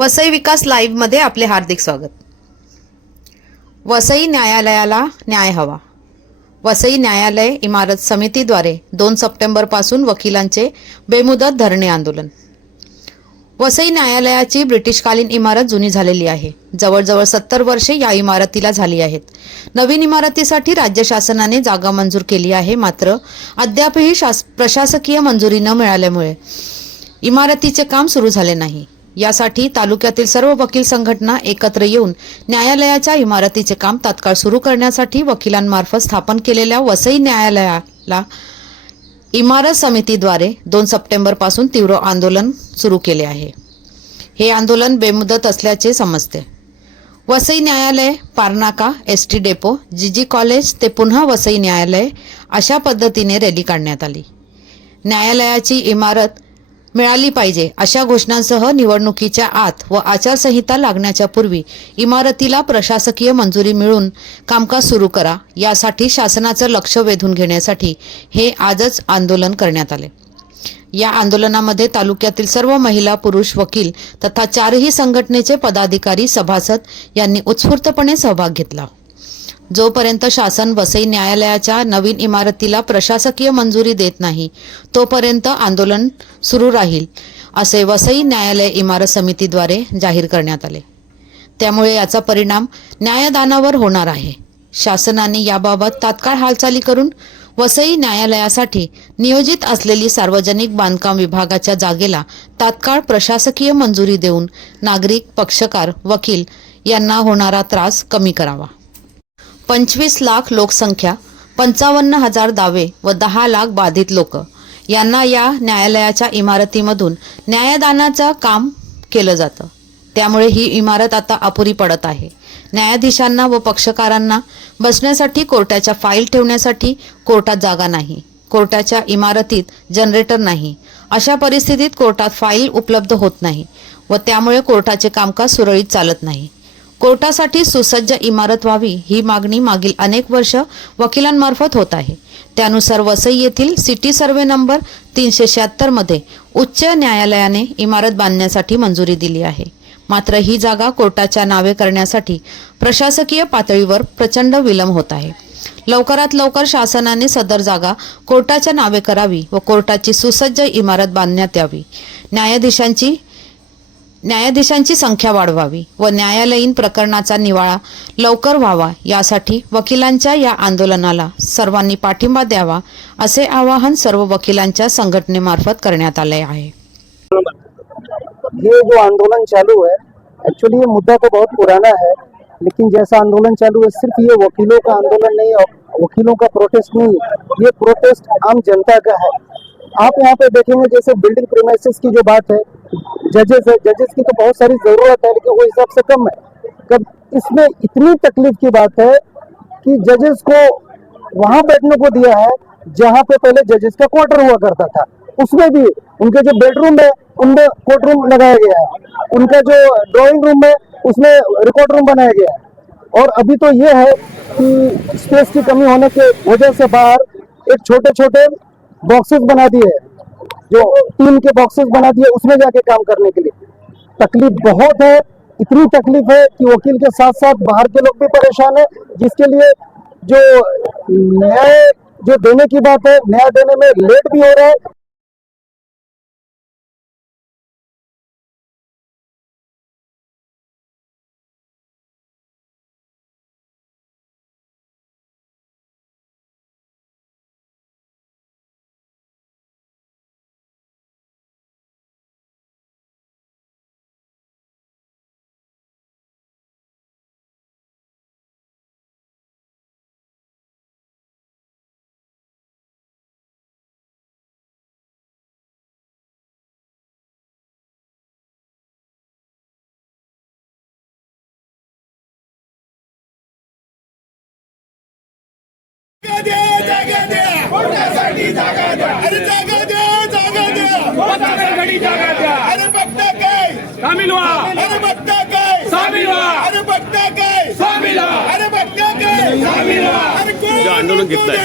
वसई विकास लाईव्हमध्ये आपले हार्दिक स्वागत. वसई न्यायालयाला न्याय हवा. वसई न्यायालय इमारत समितीद्वारे दोन सप्टेंबरपासून वकिलांचे बेमुदत धरणे आंदोलन. वसई न्यायालयाची ब्रिटिशकालीन इमारत जुनी झालेली आहे. जवळजवळ सत्तर वर्षे या इमारतीला झाली आहेत. नवीन इमारतीसाठी राज्य शासनाने जागा मंजूर केली आहे. मात्र अद्यापही शास प्रशासकीय मंजुरी न मिळाल्यामुळे इमारतीचे काम सुरू झाले नाही. यासाठी तालुक्यातील सर्व वकील संघटना एकत्र येऊन न्यायालयाच्या इमारतीचे काम तात्काळ सुरू करण्यासाठी वकिलांमार्फत स्थापन केलेल्या वसई न्यायालयाला इमारत समितीद्वारे दोन सप्टेंबरपासून तीव्र आंदोलन सुरू केले आहे. हे आंदोलन बेमुदत असल्याचे समजते. वसई न्यायालय Parnaka S T depot G G college ते पुन्हा वसई न्यायालय अशा पद्धतीने रॅली काढण्यात आली. न्यायालयाची इमारत मिळाली पाहिजे अशा घोषणांसह निवडणुकीच्या आत व आचारसंहिता लागण्याच्या पूर्वी इमारतीला प्रशासकीय मंजुरी मिळून कामकाज सुरू करा यासाठी शासनाचं लक्ष वेधून घेण्यासाठी हे आजच आंदोलन करण्यात आले. या आंदोलनामध्ये तालुक्यातील सर्व महिला पुरुष वकील तथा चारही संघटनेचे पदाधिकारी सभासद यांनी उत्स्फूर्तपणे सहभाग घेतला. जोपर्यंत शासन वसई न्यायालयाच्या नवीन इमारतीला प्रशासकीय मंजुरी देत नाही तोपर्यंत आंदोलन सुरू राहील असे वसई न्यायालय इमारत समितीद्वारे जाहीर करण्यात आले. त्यामुळे याचा परिणाम न्यायदानावर होणार आहे. शासनाने याबाबत तात्काळ हालचाली करून वसई न्यायालयासाठी नियोजित असलेली सार्वजनिक बांधकाम विभागाच्या जागेला तात्काळ प्रशासकीय मंजुरी देऊन नागरिक पक्षकार वकील यांना होणारा त्रास कमी करावा. पंचवीस लाख लोकसंख्या पंचावन्न हजार दावे व दहा लाख बाधित लोक. यांना या न्यायालयाच्या इमारतीमधून न्यायदानाचं काम केलं जातं. त्यामुळे ही इमारत आता अपुरी पडत आहे. न्यायाधीशांना व पक्षकारांना बसण्यासाठी कोर्टाच्या फाईल ठेवण्यासाठी कोर्टात जागा नाही. कोर्टाच्या इमारतीत जनरेटर नाही. अशा परिस्थितीत कोर्टात फाईल उपलब्ध होत नाही व त्यामुळे कोर्टाचे कामकाज सुरळीत चालत नाही. कोर्टासाठी सुसज्ज इमारत व्हावी ही मागणी मागील अनेक वर्ष वकिलांमार्फत होत आहे. त्यानुसार वसई येथील सिटी सर्वे नंबर तीनशे शहात्तरमध्ये उच्च न्यायालयाने इमारत बांधण्यासाठी मंजुरी दिली आहे. मात्र ही जागा कोर्टाच्या नावे करण्यासाठी प्रशासकीय पातळीवर प्रचंड विलंब होत आहे. लवकरात लवकर शासनाने सदर जागा कोर्टाच्या नावे करावी व कोर्टाची सुसज्ज इमारत बांधण्यात यावी. न्यायाधीशांची न्यायाधीशांची संख्या वाढवावी व न्यायालयीन प्रकरणाचा निवाळा लवकर व्हावा यासाठी वकिलांच्या या आंदोलनाला सर्वांनी पाठिंबा द्यावा असे आवाहन सर्व वकिलांच्या संघटनेमार्फत करण्यात आले आहे. ये जो आंदोलन चालू है एक्चुअली ये मुद्दा तो बहुत पुराना है लेकिन जैसा आंदोलन चालू है सिर्फ ये वकीलों का आंदोलन नहीं वकीलों का प्रोटेस्ट नहीं ये प्रोटेस्ट आम जनता का है। आप यहाँ पे देखेंगे जैसे बिल्डिंग प्रीमाइसिस की जो बात है जजेस है जजेस की तो बहुत सारी ज़रूरत है, लेकिन वो हिसाब से कम है। कब इसमें इतनी तकलीफ़ की बात है कि जजेस को वहाँ बैठने को दिया है, जहाँ पे पहले जजेस का क्वार्टर हुआ करता था। उसमें भी उनके जो बेडरूम है, उनमें कोर्ट रूम लगाया गया है। उनका जो ड्राइंग रूम है, उसमें रिकॉर्ड रूम बनाया गया है। और अभी तो ये है कि स्पेस की कमी होने के वजह से बाहर एक छोटे छोटे बॉक्सेस बना दिए हैं। जो टीम के बॉक्सेस बना दिए, उसमें जाके काम करने के लिए। तकलीफ़ बहुत है, इतनी तकलीफ़ है कि वकील के साथ साथ बाहर के लोग भी परेशान है, जिसके लिए जो न्याय, जो देने की बात है, न्याय देने में लेट भी हो रहा है। सामील व्हा अरे बघता काय? सामील व्हा अरे बघता काय? सामील व्हा अरे बघता काय? सामील व्हा अरे कोण आंदोलन घेतलंय.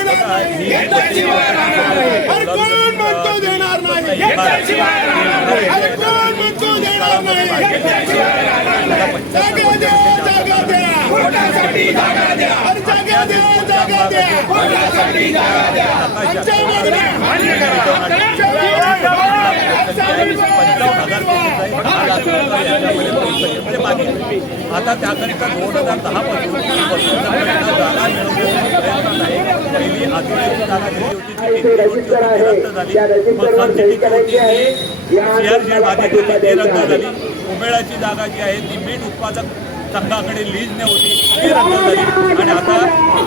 घेतल्याशिवाय राहणार नाही. अरे कोण म्हणतो देणार नाही? घेतल्याशिवाय राहणार नाही. अरे कोण म्हणतो देणार नाही घेतल्याशिवाय जागा द्या जागा द्या पोटासाठी जागा द्या अरे जागा द्या जागा द्या पोटासाठी जागा द्या आमच्या मागण्या मान्य करा आमच्या मागण्या. आता त्याकरिता दोन हजार दहा पासून जागा मिळवण्यासाठी आहे पहिली आदिवासी जागा रद्द झाली होती ती सीआरजी बाधित होती ती रद्द झाली उमेळाची जागा जी आहे ती मीठ उत्पादक संघाकडे लीज नव्हती ती रद्द झाली. आणि आता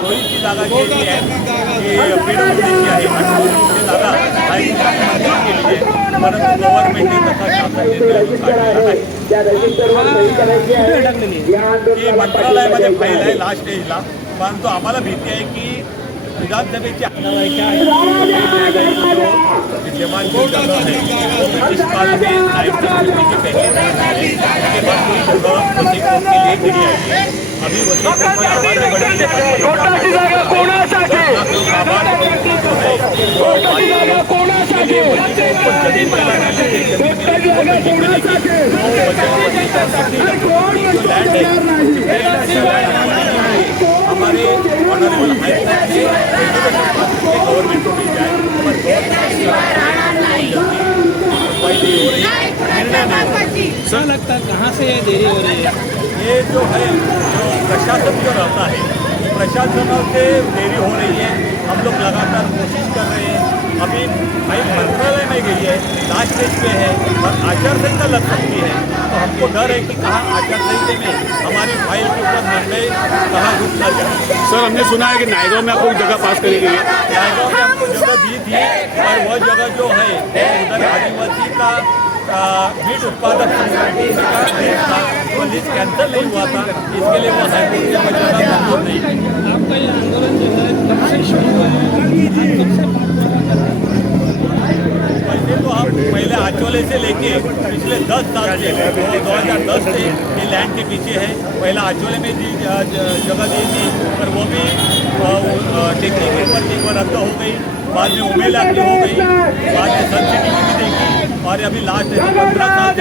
सोयीची जागा जी आहे. ती पीडब्ल्यूडीची आहे आणि जागा हायकोर्टाने केली आहे. परंतु गव्हर्नमेंटने तसा शासन निर्णय काढलेला नाही की मंत्रालयामध्ये फाईल आहे लास्ट स्टेजला परंतु आम्हाला भीती आहे की विधानसभेची जेव्हा जो जगह वो ब्रिटिश काल में नाइट कम्युनिटी की पहली के बाद पूरी जगह वसीकों के लिए गिरी अभी वसीकों पर हमारे बड़े बड़े पोटाची जागा कोणासाठी पोटाची जागा कोणासाठी जागा कोणासाठी नहीं. रहा। क्या लगता है कहाँ से ये देरी हो रही है? ये जो है जो प्रशासन जो रहता है। प्रशासन से देरी हो रही है। हम लोग लगातार कोशिश कर रहे हैं। अभी भाई मंत्रालय में गई है लास्ट स्टेज पे है और आचार संहिता लग सकती है। तो हमको डर है कि कहाँ आचार संहिता में हमारी फ़ाइल के ऊपर निर्णय कहाँ रुक ना जाए। सर हमने सुना है कि नायगांव में आपको जगह पास करी गई है। नायगांव में आपको जगह दी थी और वह जगह जो है उधर आदिवासी का मीट उत्पादक लीज कैंसिल नहीं हुआ था इसके लिए वो हाईकोर्ट नहीं आपका ये आंदोलन जो है कब से शुरू हुआ आप वैसे तो हम पहले आचोले से लेके पिछले दस साल से दो हज़ार दस से ये लैंड के पीछे है। पहला आचोले में जी जगह दी थी पर वो भी टेक्निक के ऊपर थी रद्द हो गई। बाद में उमेला की हो गई। बाद में सन सिटी की भी देखी। और अभी लास्ट पंद्रह साल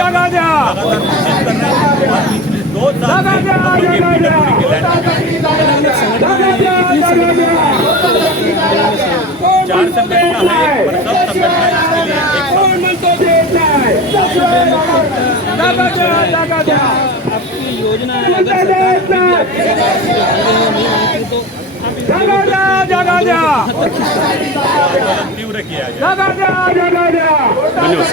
लगातार कोशिश कर रहे हैं और पिछले दो साल से हम लोग ये PWD के लैंड पे चार संगठन है पर सब हैं। आपकी योजना है अगर सरकार तो तीव्र किया जाए जागा द्या जागा द्या. धन्यवाद.